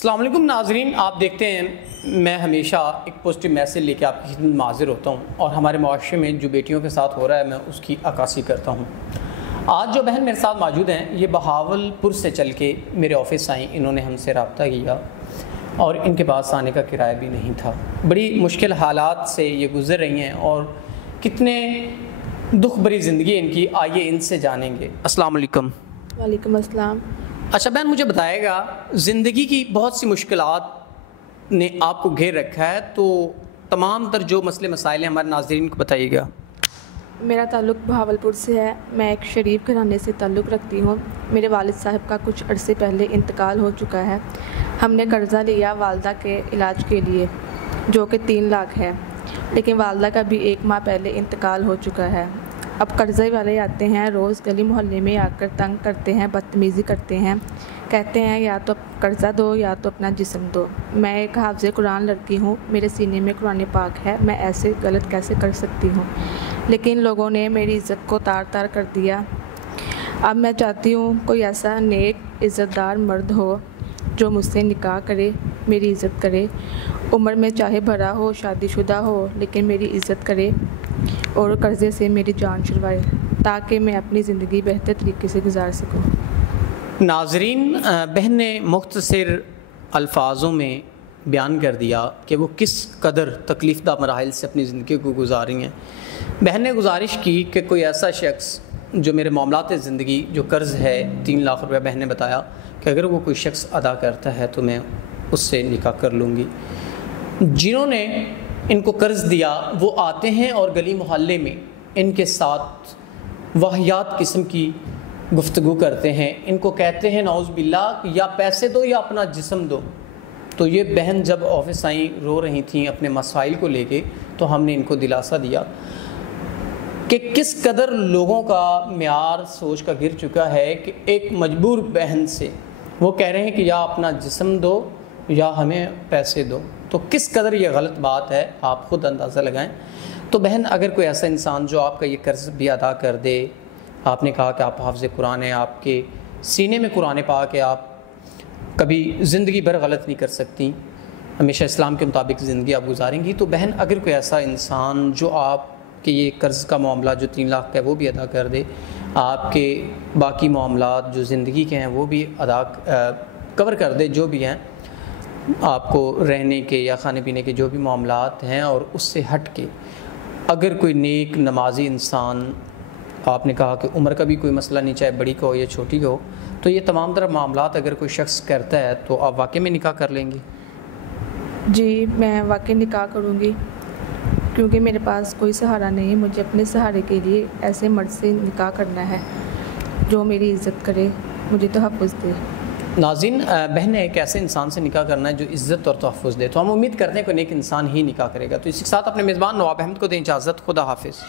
السلام علیکم ناظرین، آپ دیکھتے ہیں میں ہمیشہ ایک پوزیٹیو میسیج لے کے آپ کی خدمت میں حاضر ہوتا ہوں اور ہمارے معاشرے میں جو بیٹیوں کے ساتھ ہو رہا ہے میں اس کی عکاسی کرتا ہوں۔ آج جو بہن میرے ساتھ موجود ہیں یہ بہاولپور سے چل کے میرے آفس آئیں، انہوں نے ہم سے رابطہ کیا اور ان کے پاس آنے کا کرایہ بھی نہیں تھا۔ بڑی مشکل حالات سے یہ گزر رہی ہیں اور کتنے دکھ بھری زندگی ان کی، آئیے ان سے جانیں گے۔ السلام علیکم۔ وعلیکم السلام۔ اچھا بہن، مجھے بتائے گا، زندگی کی بہت سی مشکلات نے آپ کو گھیر رکھا ہے، تو تمام تر جو مسئلے مسائل ہیں ہمارے ناظرین کو بتائیے گا۔ میرا تعلق بہاولپور سے ہے، میں ایک شریف گھرانے سے تعلق رکھتی ہوں۔ میرے والد صاحب کا کچھ عرصے پہلے انتقال ہو چکا ہے۔ ہم نے قرضہ لیا والدہ کے علاج کے لیے جو کہ 3 لاکھ ہے، لیکن والدہ کا بھی 1 ماہ پہلے انتقال ہو چکا ہے۔ اب قرضے والے آتے ہیں، روز گلی محلے میں آ کر تنگ کرتے ہیں، بدتمیزی کرتے ہیں، کہتے ہیں یا تو قرضہ دو یا تو اپنا جسم دو۔ میں ایک حافظ قرآن لڑکی ہوں، میرے سینے میں قرآن پاک ہے، میں ایسے غلط کیسے کر سکتی ہوں؟ لیکن لوگوں نے میری عزت کو تار تار کر دیا۔ اب میں چاہتی ہوں کوئی ایسا نیک عزت دار مرد ہو جو مجھ سے نکاح کرے، میری عزت کرے، عمر میں چاہے بڑا ہو، شادی شدہ ہو، لیکن میری عزت کرے اور قرضے سے میری جان چھڑوائے تاکہ میں اپنی زندگی بہتر طریقے سے گزار سکوں۔ ناظرین، بہن نے مختصر الفاظوں میں بیان کر دیا کہ وہ کس قدر تکلیف دہ مراحل سے اپنی زندگی کو گزاری ہیں۔ بہن نے گزارش کی کہ کوئی ایسا شخص جو میرے معاملات زندگی جو قرض ہے 3 لاکھ روپے، بہن نے بتایا کہ اگر وہ کوئی شخص ادا کرتا ہے تو میں اس سے نکاح کر لوں گی۔ جنہوں نے ان کو قرض دیا وہ آتے ہیں اور گلی محلے میں ان کے ساتھ واہیات قسم کی گفتگو کرتے ہیں، ان کو کہتے ہیں نعوذ باللہ یا پیسے دو یا اپنا جسم دو۔ تو یہ بہن جب آفس آئیں رو رہی تھیں اپنے مسائل کو لے کے، تو ہم نے ان کو دلاسا دیا کہ کس قدر لوگوں کا معیار سوچ کا گر چکا ہے کہ ایک مجبور بہن سے وہ کہہ رہے ہیں کہ یا اپنا جسم دو یا ہمیں پیسے دو، تو کس قدر یہ غلط بات ہے آپ خود اندازہ لگائیں۔ تو بہن، اگر کوئی ایسا انسان جو آپ کا یہ قرض بھی ادا کر دے، آپ نے کہا کہ آپ حافظ قرآن ہیں، آپ کے سینے میں قرآن پاک ہے، آپ کبھی زندگی بھر غلط نہیں کر سکتی، ہمیشہ اسلام کے مطابق زندگی آپ گزاریں گی، تو بہن اگر کوئی ایسا انسان جو آپ کہ یہ قرض کا معاملہ جو 3 لاکھ کا ہے وہ بھی ادا کر دے، آپ کے باقی معاملات جو زندگی کے ہیں وہ بھی کور کر دے، جو بھی ہیں آپ کو رہنے کے یا کھانے پینے کے جو بھی معاملات ہیں، اور اس سے ہٹ کے اگر کوئی نیک نمازی انسان، آپ نے کہا کہ عمر کا بھی کوئی مسئلہ نہیں، چاہے بڑی کا ہو یا چھوٹی کا ہو، تو یہ تمام طرح معاملات اگر کوئی شخص کرتا ہے تو آپ واقعی میں نکاح کر لیں گے؟ جی، میں واقعی نکاح کروں گی، کیونکہ میرے پاس کوئی سہارا نہیں ہے۔ مجھے اپنے سہارے کے لیے ایسے مرد سے نکاح کرنا ہے جو میری عزت کرے، مجھے تحفظ دے۔ ناظرین، بہن نے ایک ایسے انسان سے نکاح کرنا ہے جو عزت اور تحفظ دے، تو ہم امید کرتے ہیں کہ نیک انسان ہی نکاح کرے گا۔ تو اسی کے ساتھ اپنے میزبان نواب احمد کو دیں اجازت۔ خدا حافظ۔